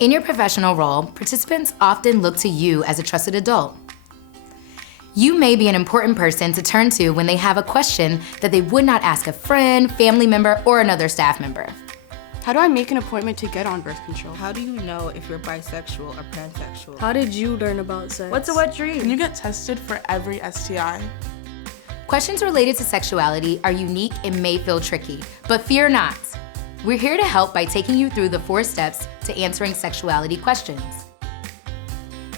In your professional role, participants often look to you as a trusted adult. You may be an important person to turn to when they have a question that they would not ask a friend, family member, or another staff member. How do I make an appointment to get on birth control? How do you know if you're bisexual or pansexual? How did you learn about sex? What's a wet dream? Can you get tested for every STI? Questions related to sexuality are unique and may feel tricky, but fear not. We're here to help by taking you through the 4 steps to answering sexuality questions.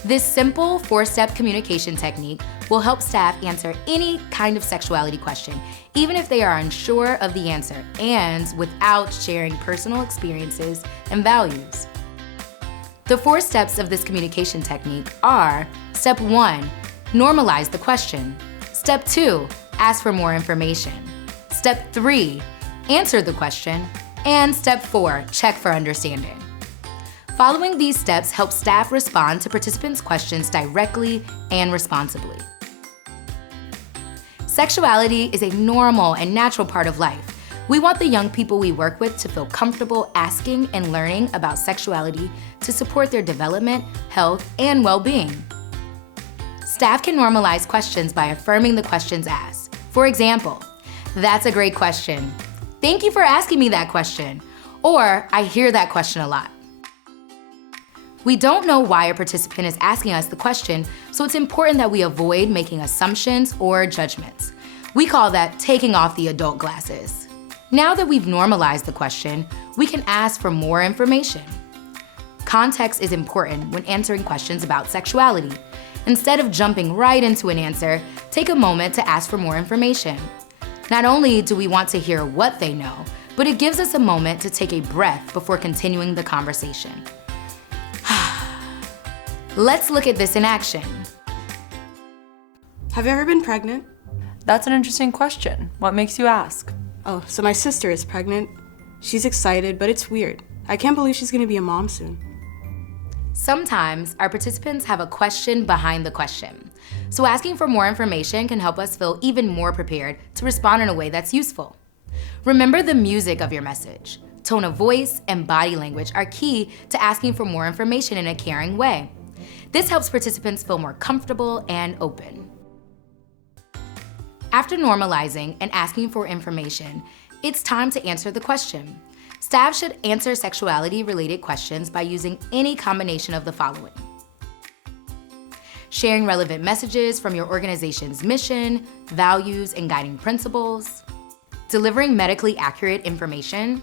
This simple 4-step communication technique will help staff answer any kind of sexuality question, even if they are unsure of the answer and without sharing personal experiences and values. The 4 steps of this communication technique are: Step 1, normalize the question. Step 2, ask for more information. Step 3, answer the question. And Step 4, check for understanding. Following these steps helps staff respond to participants' questions directly and responsibly. Sexuality is a normal and natural part of life. We want the young people we work with to feel comfortable asking and learning about sexuality to support their development, health, and well-being. Staff can normalize questions by affirming the questions asked. For example, "That's a great question. Thank you for asking me that question." Or, "I hear that question a lot." We don't know why a participant is asking us the question, so it's important that we avoid making assumptions or judgments. We call that taking off the adult glasses. Now that we've normalized the question, we can ask for more information. Context is important when answering questions about sexuality. Instead of jumping right into an answer, take a moment to ask for more information. Not only do we want to hear what they know, but it gives us a moment to take a breath before continuing the conversation. Let's look at this in action. Have you ever been pregnant? That's an interesting question. What makes you ask? Oh, so my sister is pregnant. She's excited, but it's weird. I can't believe she's gonna be a mom soon. Sometimes our participants have a question behind the question. So asking for more information can help us feel even more prepared to respond in a way that's useful. Remember the music of your message. Tone of voice and body language are key to asking for more information in a caring way. This helps participants feel more comfortable and open. After normalizing and asking for information, it's time to answer the question. Staff should answer sexuality-related questions by using any combination of the following: sharing relevant messages from your organization's mission, values, and guiding principles, delivering medically accurate information,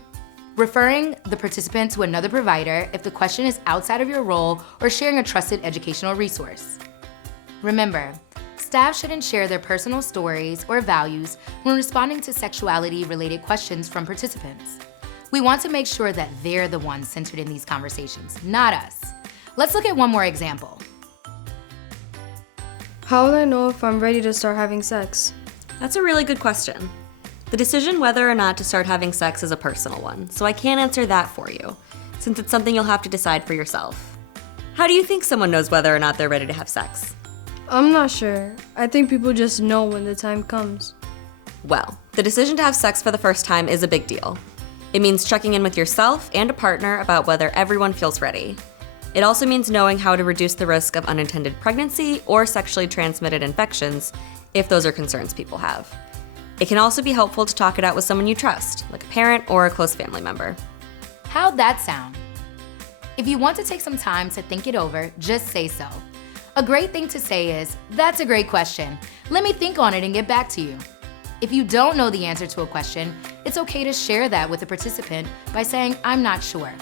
referring the participant to another provider if the question is outside of your role, or sharing a trusted educational resource. Remember, staff shouldn't share their personal stories or values when responding to sexuality-related questions from participants. We want to make sure that they're the ones centered in these conversations, not us. Let's look at one more example. How will I know if I'm ready to start having sex? That's a really good question. The decision whether or not to start having sex is a personal one, so I can't answer that for you, since it's something you'll have to decide for yourself. How do you think someone knows whether or not they're ready to have sex? I'm not sure. I think people just know when the time comes. Well, the decision to have sex for the first time is a big deal. It means checking in with yourself and a partner about whether everyone feels ready. It also means knowing how to reduce the risk of unintended pregnancy or sexually transmitted infections, if those are concerns people have. It can also be helpful to talk it out with someone you trust, like a parent or a close family member. How'd that sound? If you want to take some time to think it over, just say so. A great thing to say is, "That's a great question. Let me think on it and get back to you." If you don't know the answer to a question, it's okay to share that with a participant by saying, "I'm not sure."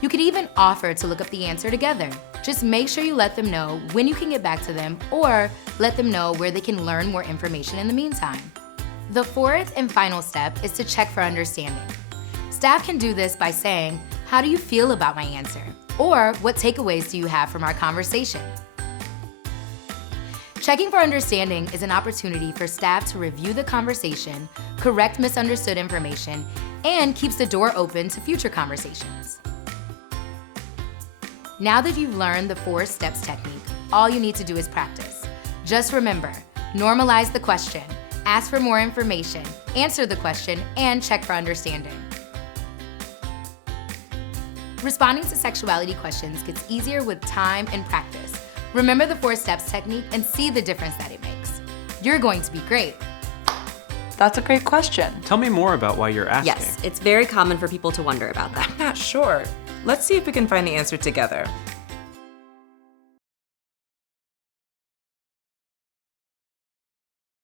You could even offer to look up the answer together. Just make sure you let them know when you can get back to them, or let them know where they can learn more information in the meantime. The 4th and final step is to check for understanding. Staff can do this by saying, "How do you feel about my answer?" Or, "What takeaways do you have from our conversation?" Checking for understanding is an opportunity for staff to review the conversation, correct misunderstood information, and keeps the door open to future conversations. Now that you've learned the 4 steps technique, all you need to do is practice. Just remember, normalize the question, ask for more information, answer the question, and check for understanding. Responding to sexuality questions gets easier with time and practice. Remember the 4 steps technique and see the difference that it makes. You're going to be great. That's a great question. Tell me more about why you're asking. Yes, it's very common for people to wonder about that. Not sure. Let's see if we can find the answer together.